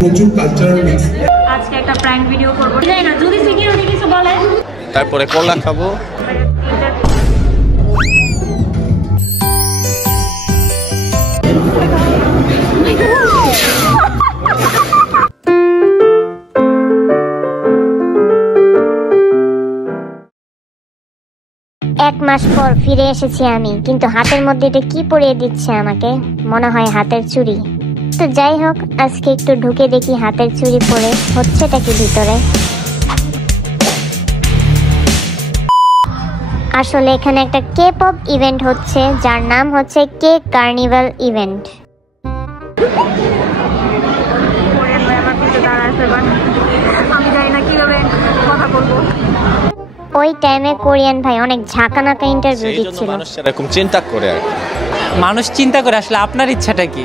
প্রচুর cultural mix. আজকে একটা প্র্যাঙ্ক ভিডিও করব, জানি না যদি সিকিউরিটি কিছু বলে। তারপরে কলা খাবো। এক মাস পর ফিরে এসেছি আমি, কিন্তু হাতের মধ্যে এটা কি পরিয়ে দিচ্ছে আমাকে, মনে হয় হাতের চুড়ি। তো যাই হোক, আজকে একটু ঢুকে দেখি হাতের চুড়ি পরে হচ্ছেটা কি ভিতরে। আসলে এখানে একটা কে পপ ইভেন্ট হচ্ছে, যার নাম হচ্ছে কে কার্নিভাল ইভেন্ট। আমি জানি না কিভাবে কথা বলবো। ওই টাইমে কোরিয়ান ভাই অনেক ঝাঁকানাকা ইন্টারভিউ দিচ্ছিল। মানুষ এরকম চিন্তা করে আর মানুষ চিন্তা করে। আসলে আপনার ইচ্ছাটা কি?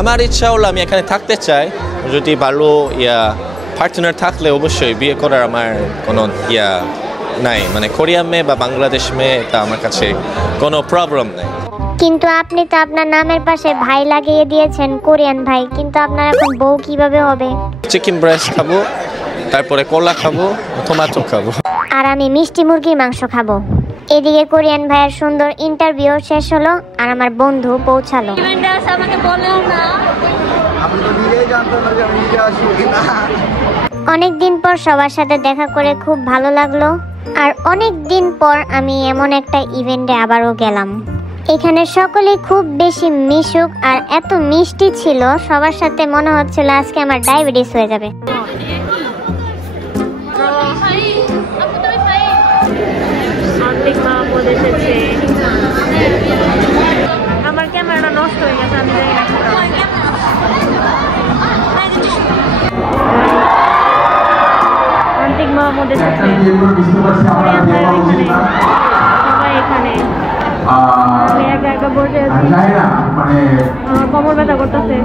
আমার ইচ্ছা হলো আমি এখানে থাকতে চাই, যদি ভালো পার্টনার থাকলে অবশ্যই বিয়ে করার আমার কোনো নাই, মানে কোরিয়ান মেয়ে বা বাংলাদেশ মেয়ে, এটা আমার কাছে কোনো প্রবলেম নেই। কিন্তু আপনি তো আপনার নামের পাশে ভাই লাগিয়ে দিয়েছেন কোরিয়ান ভাই, কিন্তু আপনার এখন বউ কিভাবে হবে? চিকেন ব্রেস্ট খাবো, তারপরে কলা খাবো, টমেটো খাবো, আর আমি মিষ্টি মুরগির মাংস খাবো। এদিকে কোরিয়ান ভাইয়ের সুন্দর ইন্টারভিউ শেষ হলো, আর আমার বন্ধু পৌঁছালো। অনেক দিন পর সবার সাথে দেখা করে খুব ভালো লাগলো, আর অনেক দিন পর আমি এমন একটা ইভেন্টে আবারও গেলাম। এখানে সকলেই খুব বেশি মিশুক আর এত মিষ্টি ছিল, সবার সাথে মনে হচ্ছিল আজকে আমার ডায়াবেটিস হয়ে যাবে। আমার ক্যামেরাটা নষ্ট হয়ে গেছে, আমি জানি না। আন্তিক মাহমুদ এসেছে, সবাই এখানে। আমি একা একা বসে আছি, আমার কোমর ব্যথা করতেছে।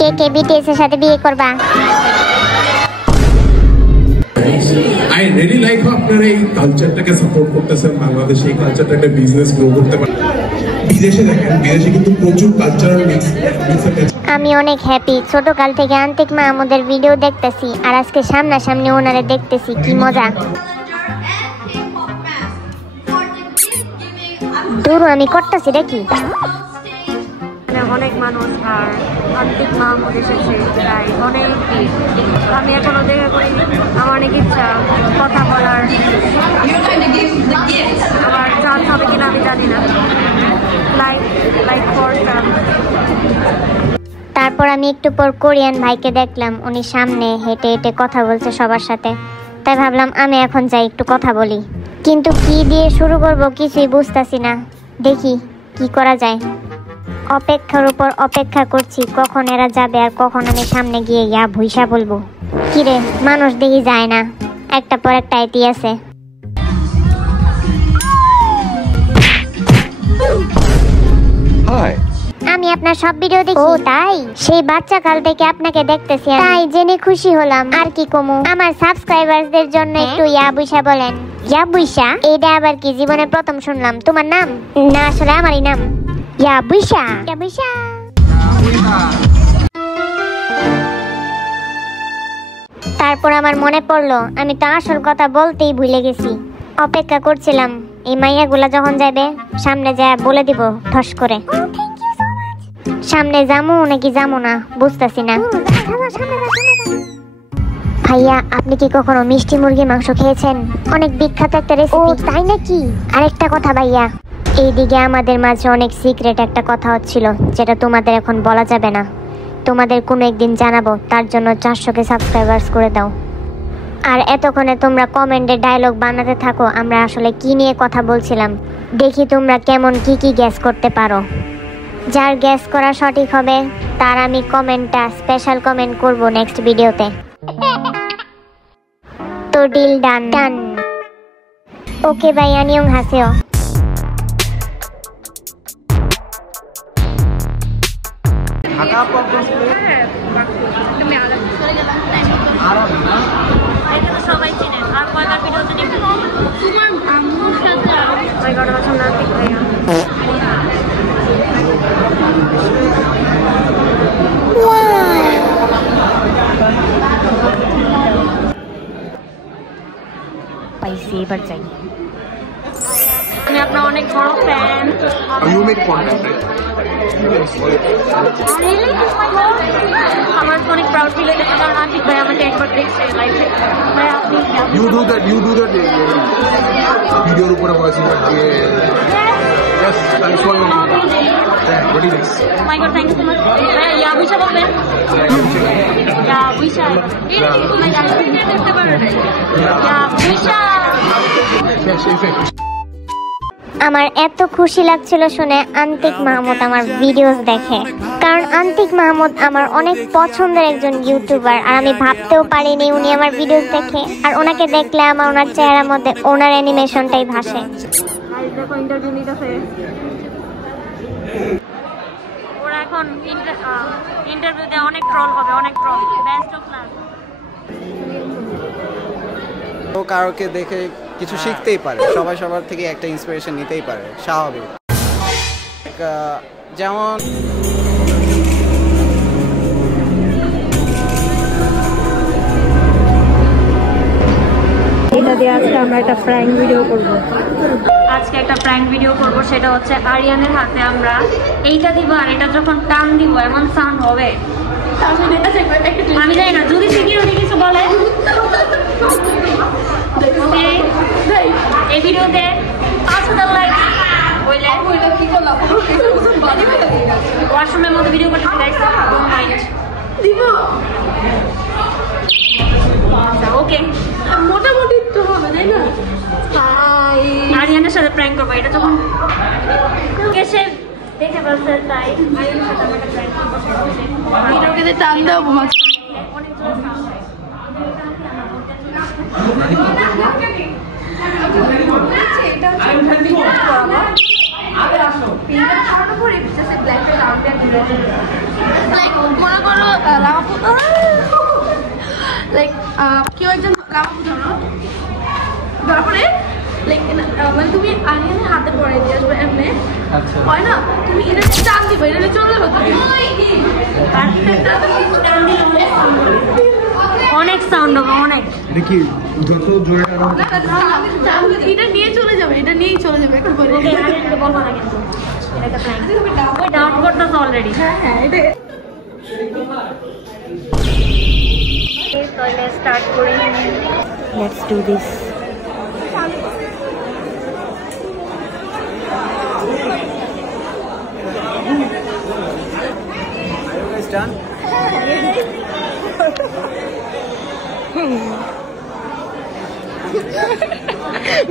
কে কে বিটিএস এর সাথে বিয়ে করবা? I really like how আপনারা এই কালচারটাকে সাপোর্ট করতেছেন, বাংলাদেশে এই কালচারটাকে বিজনেস গ্রো করতে পারেন। বিদেশে দেখেন, বিদেশে কিন্তু প্রচুর কালচারাল মিক্স। আমি অনেক হ্যাপি, ছোটকাল থেকে আন্তিক মাহমুদের ভিডিও দেখতেছি, আর আজকে সামনাসামনি ওনারে দেখতেছি, কি মজা। দূর আমি করতেছি রে কি। অনেক মানুষ, আর আন্তিক মাহমুদ এসেছে, তাই অনেক ভিড়। আমি এখনো দেখা করিনি, আমার অনেক ইচ্ছা কথা বলার। আমার চান্স হবে কিনা আমি জানি না। লাইক করতাম। তারপর আমি একটু পর কোরিয়ান ভাইকে দেখলাম, উনি সামনে হেঁটে হেঁটে কথা বলছে সবার সাথে। তাই ভাবলাম আমি এখন যাই একটু কথা বলি, কিন্তু কি দিয়ে শুরু করব কিছুই বুঝতাছি না। দেখি কি করা যায়। অপেক্ষার উপর অপেক্ষা করছি, কখন এরা যাবে আর কখন আমি সামনে গিয়ে ভুইসা বলবো। কিরে, মানুষ দেখি যায় না, একটা পর একটা আইতি আছে। আমি আপনার সব ভিডিও দেখি। ও তাই? সেই বাচ্চা কাল থেকে আপনাকে দেখতেছি, তাই জেনে খুশি হলাম। আর কি কমু, আমার সাবস্ক্রাইবারদের জন্য একটু বুইসা বলেন। বুইসা, এইটা আবার কি? জীবনে প্রথম শুনলাম। তোমার নাম? না, আসলে আমারই নাম বুইসা। বুইসা। তারপর আমার মনে পড়লো আমি তো আসল কথা বলতেই ভুলে গেছি। অপেক্ষা করছিলাম এই মাইয়াগুলা যখন যাবে, সামনে যায় বলে দিব ঠস করে। সামনে যামু নাকি যামু না বুঝতেছি না। ভাইয়া, আপনি কি কখনো মিষ্টি মুরগির মাংস খেয়েছেন? অনেক বিখ্যাত একটা রেসিপি। তাই নাকি? আরেকটা কথা ভাইয়া, এইদিকে আমাদের মাঝে অনেক সিক্রেট একটা কথা হচ্ছিল, যেটা তোমাদের এখন বলা যাবে না। তোমাদের কোনো একদিন জানাবো, তার জন্য 400কে সাবস্ক্রাইবার্স করে দাও। আর এতক্ষণে তোমরা কমেন্টে ডায়লগ বানাতে থাকো আমরা আসলে কি নিয়ে কথা বলছিলাম। দেখি তোমরা কেমন কি গ্যাস করতে পারো। যার গ্যাস করা সঠিক হবে তার আমি কমেন্টটা স্পেশাল কমেন্ট করব নেক্সট ভিডিওতে। তো ডিল ডান। ওকে ভাই, আনিয়ং হাসেও। সবাই চিনেন, আর কয়টা ভিডিও যদি তোমার আম্মুর সাথে fan. You make content, right? Really? Oh my god. আমার অনেক প্রাউড ফিল হয়েছে কারণ আন্টিক ভাই আমাকে একবার দেখছে লাইভে ভাই আপনি You do that video উপরে voice over দিয়ে yes I saw you yeah very nice Oh my god, thank you so much. Yeah, Wisha বলবেন? Yeah, Wisha. এই তুমি স্ক্রিনে দেখতে পারো না? Yeah, Wisha. আমার এত খুশি লাগছিল শুনে আন্তিক মাহমুদ আমার ভিডিওস দেখে, কারণ আন্তিক মাহমুদ আমার অনেক পছন্দের একজন ইউটিউবার, আর আমি ভাবতেও পারিনি উনি আমার ভিডিওস দেখে, আর ওনাকে দেখলে আমার ওনার চেহারার মধ্যে ওনার অ্যানিমেশনটাই ভাসে। দেখো ইন্টারভিউ নিতেছে ওরা এখন ইন্টারভিউতে অনেক ট্রল হবে, অনেক ট্রল। Best of luck. তো কারোকে দেখে কিছু শিখতেই পারে, সবাই সবার থেকে একটা ইন্সপিরেশন নিতেই পারে, স্বাভাবিক। যেমন এটা দিয়ে আজকে আমরা একটা প্র্যাঙ্ক ভিডিও করব। আজকে একটা প্র্যাঙ্ক ভিডিও করব, সেটা হচ্ছে আরিয়ানের হাতে আমরা এইটা দিব, আর এটা যখন টান দিব এমন সাউন্ড হবে আমি জানি না, যদি সিকিউরিটি কিছু বলে এই ভিডিওতে 5,000 লাইক হইলে ওয়াশরুমের মধ্যে ভিডিও করতে গাইস, ডোন্ট মাইন্ড দিব। ওকে, মোটামুটি তো হবে তাই না? আরিয়ানের সাথে প্র্যাঙ্ক করবো, এটা যখন এসে দেখে বলছে তাই আরিয়ানের সাথে আমরা প্র্যাঙ্ক করবো। ভিডিওকে টান দাও অনেক কেউ একজন লামাপু ধরো, তারপরে মানে তুমি আরিয়ানের হাতে পরে দিয়ে আসবে এমনি হয় না, তুমি এটা টান দিবে, এটা চলে যাবে অনেক সাউন্ড হবে, অনেক দেখি যত জোরে এটা নিয়ে চলে যাবে, এটা নিয়েই চলে যাবে একটু করে। বলবো না কিন্তু এটা প্ল্যান ওই ডাউন করতেছে অলরেডি। হ্যাঁ হ্যাঁ এটা start করি। Let's do this. done?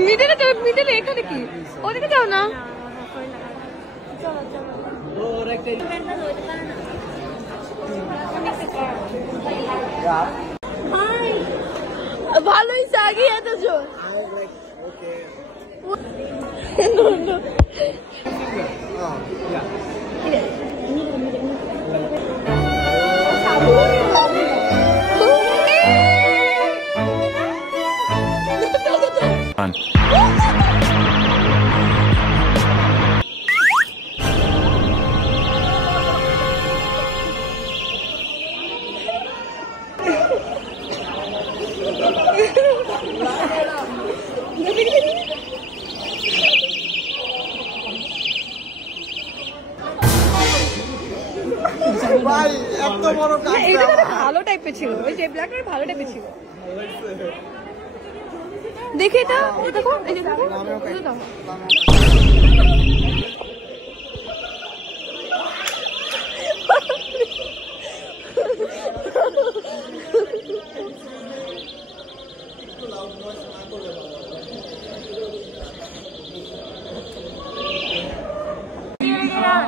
মিডলে যাও, মিডলে এখানে কি ওদিকে যাও না। ভালোই সাগি এত জোর। ভালো টাইপের ছিল, ওই যে ব্ল্যাক কালার ভালো টাইপের ছিল। দেখে এটা দেখো, এই যে দেখো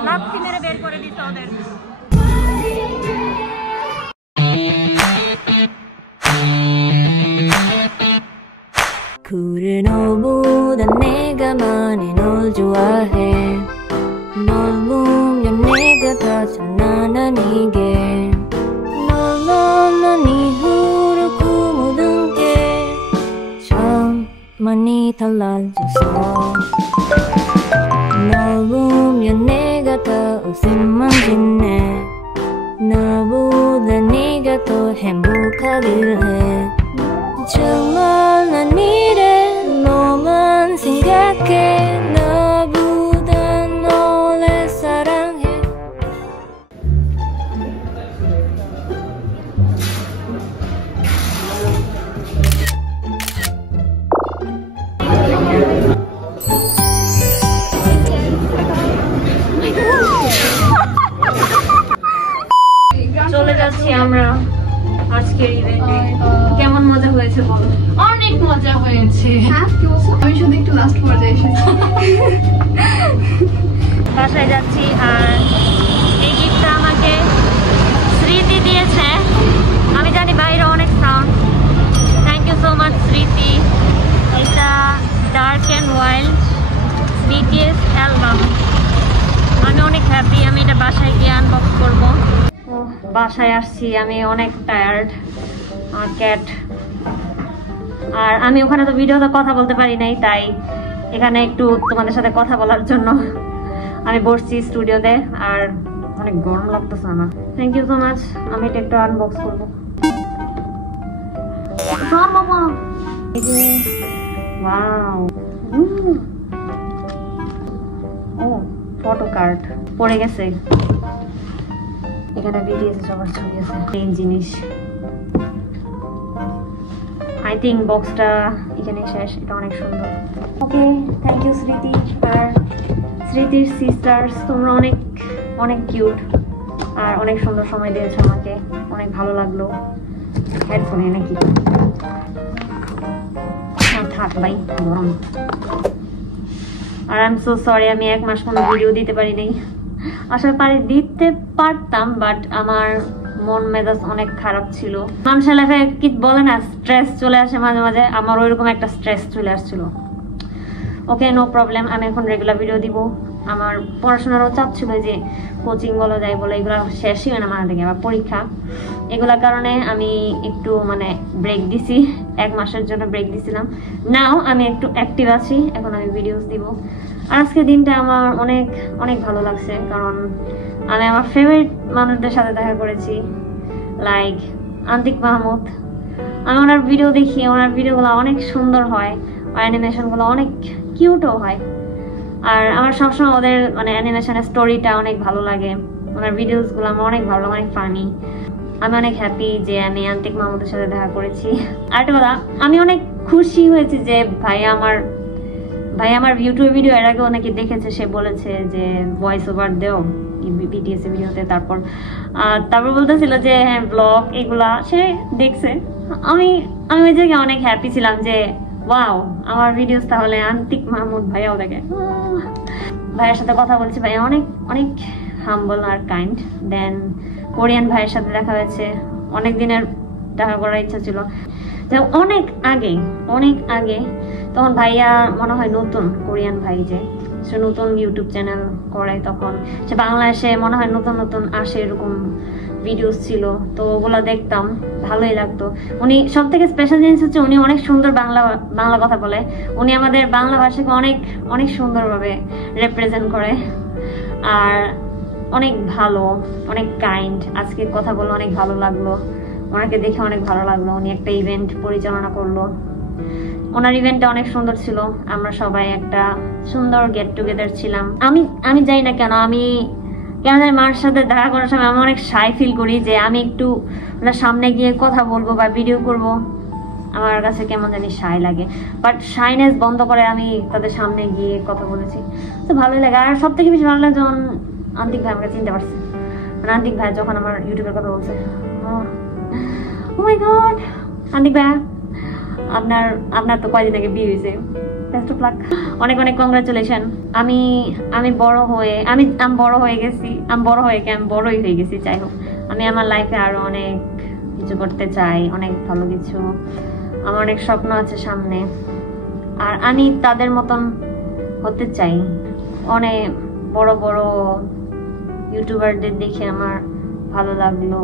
লাফি মেরে বের করে দিতে ওদের। 그래 너보다 내가 많이 널 좋아해 널 보면 내가 더 장난한 이게 널 만난 이후로 그 모든 게 참 많이 달라졌어 널 보면 내가 더 웃음만 짓네 너보다 네가 더 행복하길 해 정말 난 이래 너만 생각해 너보다 এসেছি। হ্যাঁ কি বলছো? আমি শুধু একটু লাস্ট পর্যায়ে এসেছি। বাসায় যাচ্ছি আর এই গিফটটা আমাকে স্মৃতি দিয়েছে। আমি জানি বাইরে অনেক sound. Thank you so much Smriti. এটা dark and wild BTS album. আমি অনেক হ্যাপি। আমি এটা বাসায় গিয়ে আনবক্স করবো। বাসায় আসছি, আমি অনেক টায়ার্ড। আমার ক্যাট আর আমি ওখানে তো ভিডিওতে কথা বলতে পারি নাই, তাই এখানে একটু তোমাদের সাথে কথা বলার জন্য আমি বসছি স্টুডিওতে। আর অনেক গরম লাগতেছে আমার। Thank you so much. আমি এটা একটু আনবক্স করবো। ও ফটো কার্ড পড়ে গেছে। এখানে বিটিএস সবার ছবি আছে। মেইন জিনিস আই থিঙ্ক বক্সটা এখানে শেষ। এটা অনেক সুন্দর। ওকে থ্যাংক ইউ স্মৃতি। আর স্মৃতির সিস্টার্স, তোমরা অনেক অনেক কিউট আর অনেক সুন্দর সময় দিয়েছো আমাকে। অনেক ভালো লাগলো। হেডফোনে নাকি থাক ভাই, গরম। আর আই এম সো সরি, আমি 1 মাস কোনো ভিডিও দিতে পারি নাই। আসলে দিতে পারতাম, বাট আমার মন মেজাজ অনেক খারাপ ছিল। মানুষের লাইফে কি বলে না, স্ট্রেস চলে আসে মাঝে মাঝে। আমার ওইরকম একটা স্ট্রেস চলে আসছিল। ওকে নো প্রবলেম, আমি এখন রেগুলার ভিডিও দিব। আমার পড়াশোনারও চাপ ছিল, যে কোচিং বলা যায় বলে এগুলো শেষই হয় না মাথা থেকে, আবার পরীক্ষা। এগুলোর কারণে আমি একটু মানে ব্রেক দিছি। 1 মাসের জন্য ব্রেক দিছিলাম। নাও আমি একটু অ্যাক্টিভ আছি, এখন আমি ভিডিওস দিব। আর আজকে দিনটা আমার অনেক অনেক ভালো লাগছে, কারণ আমি আমার ফেভারিট মানুষদের সাথে দেখা করেছি, লাইক আন্তিক মাহমুদ। আমি ওনার ভিডিও দেখি, ওনার ভিডিওগুলো অনেক সুন্দর হয়, আর অ্যানিমেশনগুলো অনেক কিউটও হয়। আর আমার সবসময় ওদের মানে অ্যানিমেশনের স্টোরিটা অনেক ভালো লাগে। ওনার ভিডিওসগুলো আমার অনেক ভালো লাগে, অনেক ফানি। আমি অনেক হ্যাপি যে আমি আন্তিক মাহমুদের সাথে দেখা করেছি। আরেকটা কথা, আমি অনেক খুশি হয়েছি যে ভাই আমার ইউটিউব ভিডিও এর আগে অনেকে দেখেছে। সে বলেছে যে ভয়েস ওভার দেও বিটিএস ভিডিওতে। তারপর বলতেছিল যে হ্যাঁ ব্লগ এগুলা সে দেখছে। আমি ওই জায়গায় অনেক হ্যাপি ছিলাম যে ওয়াও, আমার ভিডিওস তাহলে আন্তিক মাহমুদ ভাইয়াও দেখে। ভাইয়ের সাথে কথা বলছি, ভাইয়া অনেক অনেক হাম্বল আর কাইন্ড। দেন কোরিয়ান ভাইয়ের সাথে দেখা হয়েছে। অনেক দিনের দেখা করার ইচ্ছা ছিল। অনেক আগে তখন ভাইয়া মনে হয় নতুন, কোরিয়ান ভাই যে সে নতুন ইউটিউব চ্যানেল করে, তখন সে বাংলাদেশে মনে হয় নতুন নতুন আসে, এরকম ভিডিওস ছিল। তো ওগুলো দেখতাম, ভালোই লাগতো। উনি সব থেকে স্পেশাল জিনিস হচ্ছে উনি অনেক সুন্দর বাংলা কথা বলে। উনি আমাদের বাংলা ভাষাকে অনেক অনেক সুন্দরভাবে রিপ্রেজেন্ট করে, আর অনেক ভালো, অনেক কাইন্ড। আজকে কথা বলে অনেক ভালো লাগলো, ওনাকে দেখে অনেক ভালো লাগলো। উনি একটা ইভেন্ট পরিচালনা করলো, ওনার ইভেন্টটা অনেক সুন্দর ছিল। আমরা সবাই একটা সুন্দর গেট টুগেদার ছিলাম। আমি জানি না কেন মার সাথে দেখা করার সময় আমি অনেক শাই ফিল করি, যে আমি একটু ওনার সামনে গিয়ে কথা বলবো বা ভিডিও করব, আমার কাছে কেমন জানি শাই লাগে। বাট শাইনেস বন্ধ করে আমি তাদের সামনে গিয়ে কথা বলেছি, তো ভালোই লাগে। আর সব থেকে বেশি ভালো লাগে যখন আন্তিক ভাই আমাকে চিনতে পারছে। মানে আন্তিক ভাই যখন আমার ইউটিউবের কথা বলছে, ও মাই গড, আন্তিক ভাই আপনার তো কয়দিন আগে বিয়ে হয়েছে, বেস্ট অফ লাক, অনেক অনেক কংগ্রাচুলেশন। আমি বড় হয়ে গেছি। যাই হোক, আমি আমার লাইফে আরো অনেক কিছু করতে চাই, অনেক ভালো কিছু। আমার অনেক স্বপ্ন আছে সামনে, আর আমি তাদের মতন হতে চাই। অনেক বড় বড় ইউটিউবারদের দেখে আমার ভালো লাগলো।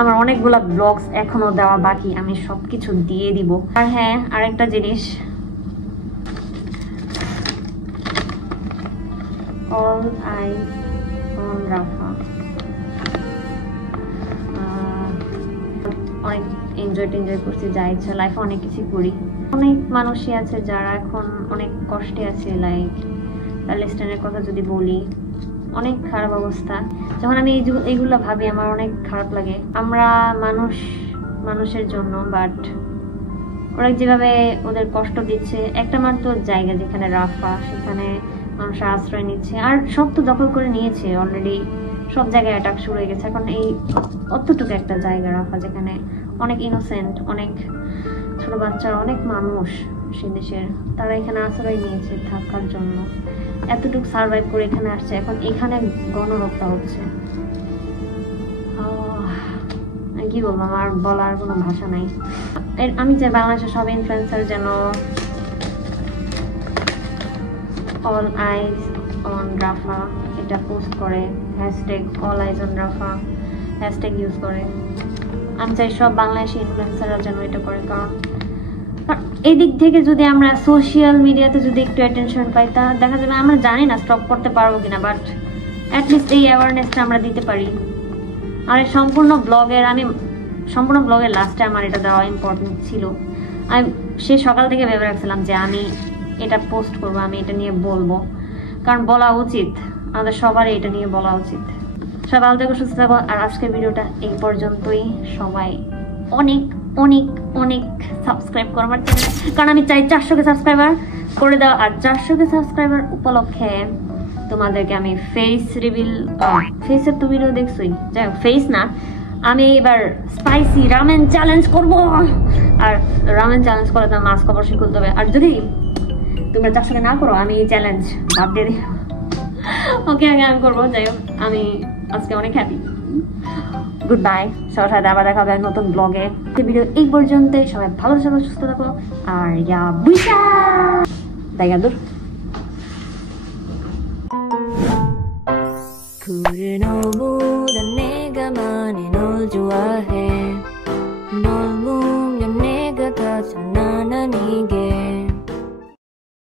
আমার অনেকগুলা ব্লগস এখনো দেওয়া বাকি, আমি সবকিছু দিয়ে দিব। আর হ্যাঁ, আরেকটা জিনিস, all eyes on রাফা। অনেক এনজয় করছি, যা ইচ্ছা লাইফে অনেক কিছু করি। অনেক মানুষই আছে যারা এখন অনেক কষ্টে আছে, লাইক প্যালেস্টাইনের কথা যদি বলি, অনেক খারাপ অবস্থা। যখন আমি এইগুলো ভাবি আমার অনেক খারাপ লাগে। আমরা মানুষের জন্য, বাট ওরা যেভাবে ওদের কষ্ট দিচ্ছে, একটা মাত্র জায়গা যেখানে রাফা, সেখানে মানুষ আশ্রয় নিচ্ছে, আর সব তো দখল করে নিয়েছে অলরেডি। সব জায়গায় অ্যাটাক শুরু হয়ে গেছে। এখন এই অতটুকু একটা জায়গা রাফা, যেখানে অনেক ইনোসেন্ট, অনেক ছোট বাচ্চারা, অনেক মানুষ সে দেশের, তারা এখানে আশ্রয় নিয়েছে থাকার জন্য, এতটুকু সার্ভাইভ করে এখানে আসছে, এখন এখানে গণহত্যা হচ্ছে। কি বলবো, আমার বলার কোনো ভাষা নাই। আমি চাই বাংলাদেশের সব ইনফ্লুয়েন্সার যেন অল আইজ অন রাফা এটা পোস্ট করে, hashtag all eyes on Rafa hashtag use করে। আমি চাই সব বাংলাদেশি ইনফ্লুয়েন্সাররা যেন এটা করে, কারণ এদিক থেকে যদি আমরা সোশ্যাল মিডিয়াতে যদি একটু অ্যাটেনশন পাই, তা দেখা যাবে, আমরা জানি না স্টপ করতে পারবো কিনা, বাট অ্যাটলিস্ট এই অ্যাওয়ারনেসটা আমরা দিতে পারি। আর এই সম্পূর্ণ ব্লগের লাস্টে আমার এটা দেওয়া ইম্পর্টেন্ট ছিল। আমি সে সকাল থেকে ভেবে রাখছিলাম যে আমি এটা পোস্ট করবো, আমি এটা নিয়ে বলবো, কারণ বলা উচিত, আমাদের সবারই এটা নিয়ে বলা উচিত। সবাই ভালো থেকো, সুস্থ থাকো। আর আজকের ভিডিওটা এই পর্যন্তই। সবাই অনেক অনেক অনেক সাবস্ক্রাইব করো আমার চ্যানেলে, কারণ আমি চাই 400কে সাবস্ক্রাইবার করে দেওয়া। আর 400কে সাবস্ক্রাইবার উপলক্ষে তোমাদেরকে আমি ফেস রিভিল, ফেসের তো ভিডিও দেখছোই, যাই হোক ফেস না, আমি এবার স্পাইসি রামেন চ্যালেঞ্জ করব। আর রামেন চ্যালেঞ্জ করে তোমার মাস্ক অবশ্যই খুলতে হবে। আর যদি তোমরা 400কে না করো, আমি এই চ্যালেঞ্জ বাদ দিয়ে দিই। ওকে, আগে আমি করবো। যাই হোক, আমি আজকে অনেক হ্যাপি। গুড বাই, সবার সাথে আবার দেখা হবে নতুন ব্লগে। ভিডিও এই পর্যন্তই। সবাই ভালো থাকো, সুস্থ থাকো। আর ইয়া বুইসা দেখা দূর। 굴을 너보다 내가 많이 널 좋아해